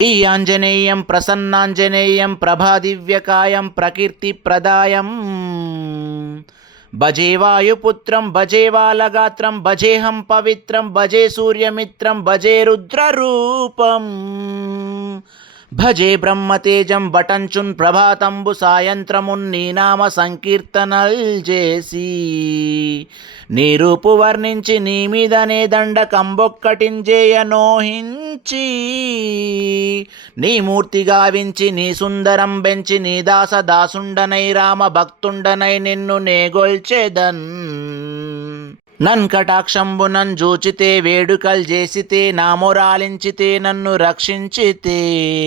ఈ ఆంజనేయం ప్రసన్నాంజనేయం ప్రభాదివ్యకాయం ప్రకీర్తిప్రదాయం భజే వాయుపుత్రం భజే వాలగాత్రం భజేహం పవిత్రం భజే సూర్యమిత్రం భజే రుద్రరూపం భజే బ్రహ్మతేజం బటంచున్ ప్రభాతంబు సాయంత్రమున్ నీ నామ సంకీర్తనల్ చేసి నీ రూపు వర్ణించి నీ మీదనే దండ కంబొక్కటింజేయ నోహించి నీ మూర్తి గావించి నీ సుందరం బెంచి నీ దాస దాసుండనై రామ భక్తుండనై నిన్ను నేగొల్చెదన్ నన్ కటాక్షంబునన్ జూచితే వేడుకల్ చేసితే నామొరాలించితే నన్ను రక్షించితే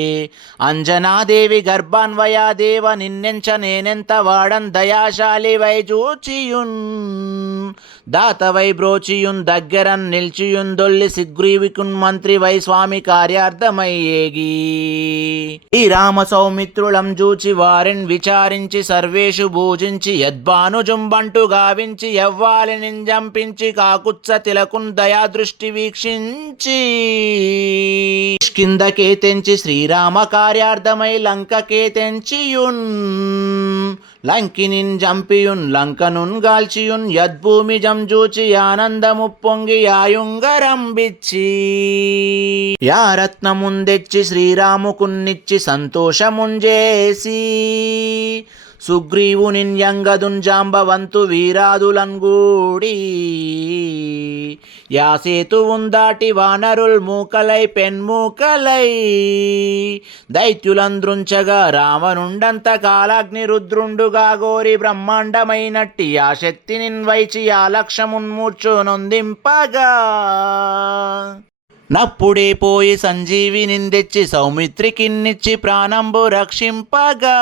అంజనాదేవి గర్భాన్వయాదేవ నిన్నెంచ నేనెంత వాడన్ దయాశాలి వై జూచియున్ దాతవై బ్రోచియున్ దగ్గరన్ నిల్చియున్ దొల్లి సిగ్రీవికున్ మంత్రి వై స్వామి కార్యార్థమై ఏగి ఈ రామ సౌమిత్రులం జూచి వారిన్ విచారించి సర్వేషు భూజించి యద్భానుజుంబంటు గావించి యవ్వాలి నింజంపి కాకుత్స తిలకున్ దయా దృష్టి వీక్షించి కిందకే తెంచి శ్రీరామ కార్యార్థమై లంకకే తెంచియున్ లంకినిన్ జంపియున్ లంకనున్ గాల్చియున్ యద్భూమి జంజూచి ఆనందము పొంగి యాయుంగరంబిచ్చి యా రత్నముందెచ్చి శ్రీరాముకున్నిచ్చి సంతోషముంజేసి సుగ్రీవునిన్ యంగదున్ జాంబవంతు వీరాదులంగూడి యా సేతువున్ దాటి వానరుల్ మూకలై పెన్మూకలై దైత్యులంద్రుంచగా రావణుండంత కాలాగ్ని రుద్రుండుగా గోరి బ్రహ్మాండమైనట్టి ఆ శక్తినిన్ వైచి ఆ లక్ష్యమున్మూర్చు నొందింపగా నప్పుడే పోయి సంజీవినిందెచ్చి సౌమిత్రికిన్నిచ్చి ప్రాణంబు రక్షింపగా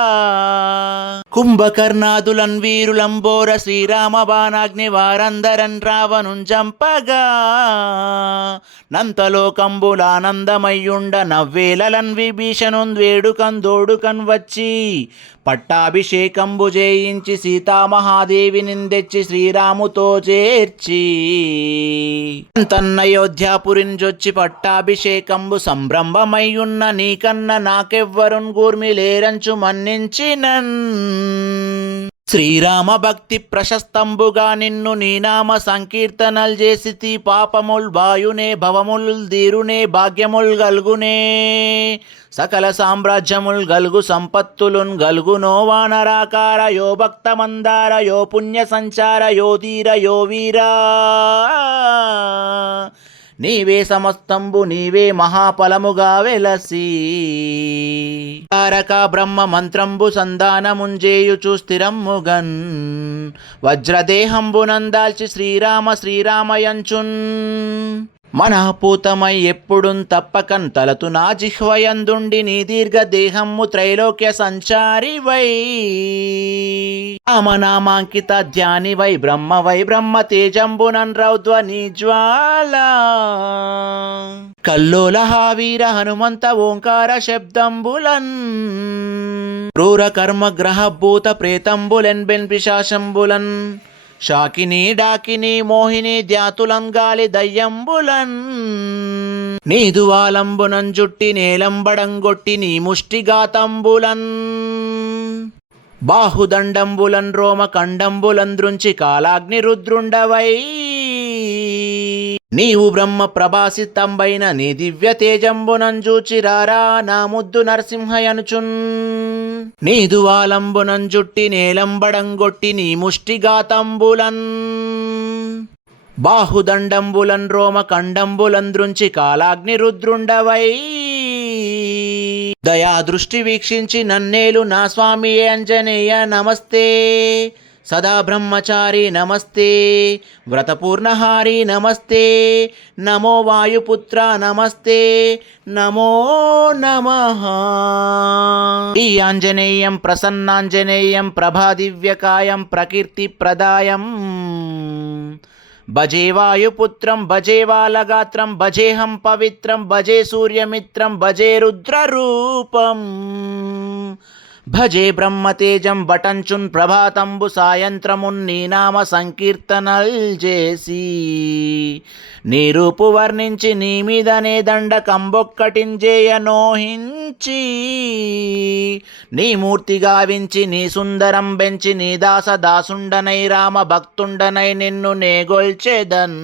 కుంభకర్ణాదులన్ వీరులంబోర శ్రీరామ బాణాగ్ని వారందరన్ రావణున్ జంపగా నంతలోకంబులానందమయ్యుండ నవ్వేలలన్ విభీషణున్ వేడుకన్ దోడుకన్ వచ్చి పట్టాభిషేకంబు చేయించి సీతామహాదేవి నిందెచ్చి శ్రీరాముతో చేర్చి తన్నయోధ్యాపురిన్ జొచ్చి పట్టాభిషేకంబు సంభ్రమమయ్యున్న నీకన్న నాకెవ్వరున్ గూర్మి లేరంచు మన్నించినన్ శ్రీరామ భక్తి ప్రశస్తంబుగా నిన్ను నీ నామ సంకీర్తనల్ చేసి పాపముల్ బాయునే భవముల్ దీరునే భాగ్యముల్ గల్గునే సకల సామ్రాజ్యముల్ గల్గు సంపత్తులున్ గల్గునో వానరాకార యో భక్త మందార యో పుణ్య సంచార యో ధీర యో వీరా నీవే సమస్తంబు నీవే మహాఫలముగా వెలసి తారక బ్రహ్మ మంత్రంబు సంధానముంజేయుచు స్థిరమ్ముగన్ వజ్రదేహంబునందాల్చి శ్రీరామ శ్రీరామయంచున్ మనఃపూతమై ఎప్పుడున్ తప్పకన్ తలతు నా జిహ్వయందుండి నీ దీర్ఘ దేహము త్రైలోక్య సంచారి వై రామనామాంకిత ధ్యాని వై బ్రహ్మ తేజంబునన్ రౌద్వని జ్వాల కల్లోల హావీర హనుమంత ఓంకార శబ్దంబులన్ క్రూర కర్మ గ్రహ భూత ప్రేతంబులెన్ బెన్ పిశాశంబులన్ శాకిని డాకిని మోహిని ధ్యాతులం గాలి దయ్యంబులన్ నీదువాలంబునం జుట్టి నేలంబడంగొట్టి నీ ముష్టిగాతంబులన్ బాహుదండంబులన్ రోమ కండంబులంద్రుంచి కాలాగ్ని రుద్రుండవై నీవు బ్రహ్మ ప్రభాసితంబైన నీ దివ్య తేజంబునంజూచి రారా నా ముద్దు నరసింహయనుచున్ నీదువాలంబునం జుట్టి నేలంబడంగొట్టి నీ ముష్టిగాతంబులన్ బాహుదండంబులన్ రోమ కండంబులంద్రుంచి కాలాగ్ని రుద్రుండవై దయా దృష్టి వీక్షించి నన్నేలు నా స్వామి ఆంజనేయ నమస్తే సదా బ్రహ్మచారి నమస్తే వ్రతపూర్ణహారి నమస్తే నమో వాయుపుత్ర నమస్తే నమో నమః ఈ ఆంజనేయం ప్రసన్నాంజనేయం ప్రభాదివ్యకాయం ప్రకీర్తిప్రదాయం భజే వాయుపుత్రం భజే వాలగాత్రం భజేహం పవిత్రం భజే సూర్యమిత్రం భజే రుద్రరూపం భజే బ్రహ్మతేజం బటంచున్ ప్రభాతంబు సాయంత్రమున్ నీ నామ సంకీర్తనల్ చేసి నీ రూపు వర్ణించి నీ మీదనే దండ కంబొక్కటింజేయ నోహించి నీ మూర్తి గావించి నీ సుందరం బెంచి నీ దాస దాసుండనై రామ భక్తుండనై నిన్ను నేగొల్చెదన్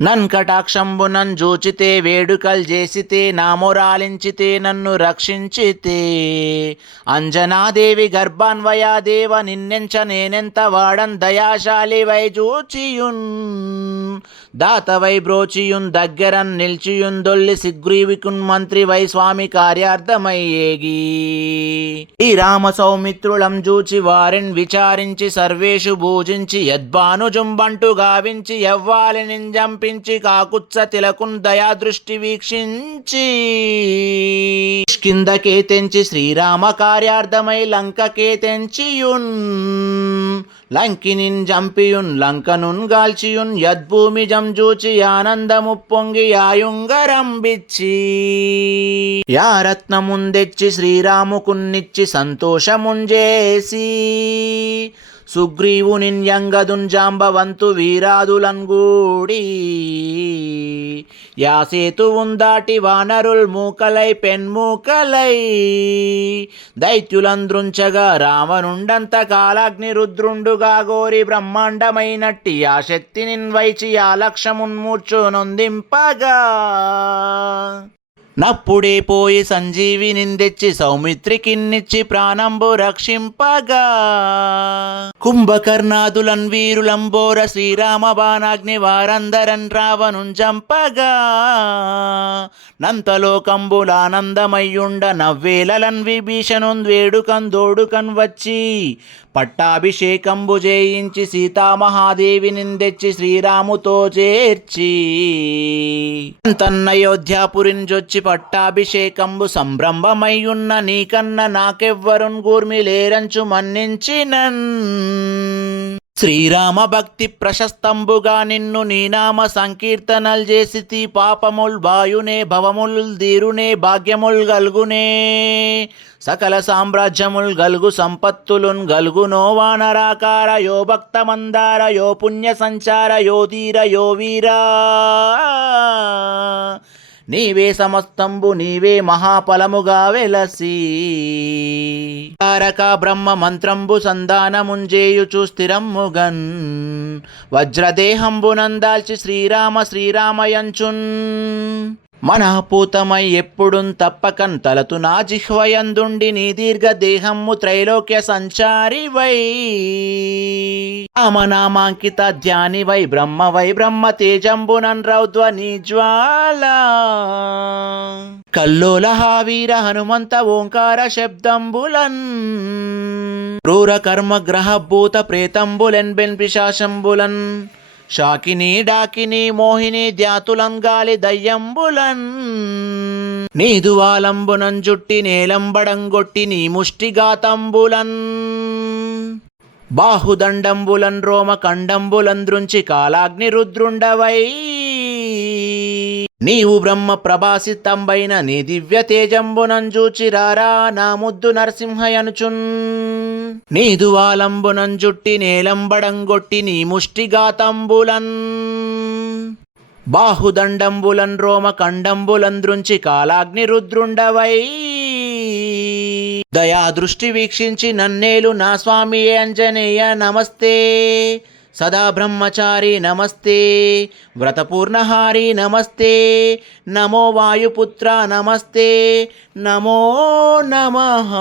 నన్ కటాక్షంబు నన్ జూచితే వేడుకల్ చేసితే నామొరాలించితే నన్ను రక్షించితే అంజనాదేవి గర్భాన్వయాదేవ నిన్నెంచ నేనెంత వాడన్ దయాశాలి వై జూచియున్ దాతవై బ్రోచియున్ దగ్గరన్ నిల్చియున్ దొల్లి సిగ్రీవికున్ మంత్రి వై స్వామి కార్యార్థమయ్యేగి ఈ రామ సౌమిత్రులం జూచి వారిన్ విచారించి సర్వేషు భూజించి యద్భానుజుంబంటు గావించి యవ్వాలి నింజంపించి కాకుత్స తిలకున్ దయా దృష్టి వీక్షించి కిందకే తెంచి శ్రీరామ కార్యార్థమై లంకకే తెంచియున్ లంకినిన్ జంపియున్ లంకనున్ గాల్చియున్ యద్భూమి జంజూచి ఆనందము పొంగి యాయుంగరంబిచ్చి యా రత్నముందెచ్చి శ్రీరాముకున్నిచ్చి సంతోషముంజేసి సుగ్రీవునిన్ యంగదున్ జాంబవంతు వీరాదులంగూడి యా సేతువున్ దాటి వానరుల్ మూకలై పెన్మూకలై దైత్యులంద్రుంచగా రావణుండంత కాలాగ్ని రుద్రుండుగా గోరి బ్రహ్మాండమైనట్టి ఆ శక్తినిన్ వైచి ఆ లక్ష్యమున్మూర్చునొందింపగా నప్పుడే పోయి సంజీవినిందెచ్చి సౌమిత్రికిన్నిచ్చి ప్రాణంబు రక్షింపగా కుంభకర్ణాదులన్ వీరులంబోర శ్రీరామ బాణాగ్ని వారందరన్ రావణున్ జంపగా నంతలోకంబులానందమయ్యుండ నవ్వేలలన్ విభీషణున్ వేడుకన్ దోడుకన్ వచ్చి పట్టాభిషేకంబు చేయించి సీతామహాదేవి నిందెచ్చి శ్రీరాముతో చేర్చి తన్నయోధ్యాపురింజొచ్చి పట్టాభిషేకంబు సంభ్రమమయ్యున్న నీకన్న నాకెవ్వరున్ గూర్మి లేరంచు మన్నించినన్ శ్రీరామ భక్తి ప్రశస్తంబుగా నిన్ను నీనామ సంకీర్తనల్ చేసితి పాపముల్ వాయునే భవముల్ దీరునే భాగ్యముల్ గల్గునే సకల సామ్రాజ్యముల్ గల్గు సంపత్తులున్ గల్గునో వానరాకార యో భక్త మందార యో పుణ్య సంచార యో ధీర యో వీరా నీవే సమస్తంబు నీవే మహాఫలముగా వెలసి తారక బ్రహ్మ మంత్రంబు సంధానముంజేయుచు స్థిరమ్ముగన్ వజ్రదేహంబునందాల్చి శ్రీరామ శ్రీరామయంచున్ మనఃపూతమై ఎప్పుడున్ తప్పకన్ తలతు నా జిహ్వయందుండి నీ దీర్ఘ దేహము త్రైలోక్య సంచారి వై రామనామాంకిత ధ్యాని వై బ్రహ్మ తేజంబునన్ రౌద్వని జ్వాల కల్లోల హావీర హనుమంత ఓంకార శబ్దంబులన్ క్రూర కర్మ గ్రహ భూత ప్రేతంబులెన్ బెన్ పిశాశంబులన్ శాకిని డాకిని మోహిని ధ్యాతులం గాలి దయ్యంబులన్ నీదువాలంబునం జుట్టి నేలంబడంగొట్టి నీ ముష్టిగాతంబులన్ బాహుదండంబులన్ రోమ కండంబులంద్రుంచి కాలాగ్ని రుద్రుండవై నీవు బ్రహ్మ ప్రభాసితంబైన నీ దివ్య తేజంబునంజూచిరారా నా ముద్దు నరసింహయనుచున్ నీదువాలంబునం జుట్టి నేలంబడంగొట్టి నీ ముష్టిగాతంబులన్ బాహుదండంబులన్ రోమ కండంబులంద్రుంచి కాలాగ్ని రుద్రుండవై దయా దృష్టి వీక్షించి నన్నేలు నా స్వామి ఆంజనేయ నమస్తే సదా బ్రహ్మచారి నమస్తే వ్రతపూర్ణహారి నమస్తే నమో వాయుపుత్ర నమస్తే నమో నమః.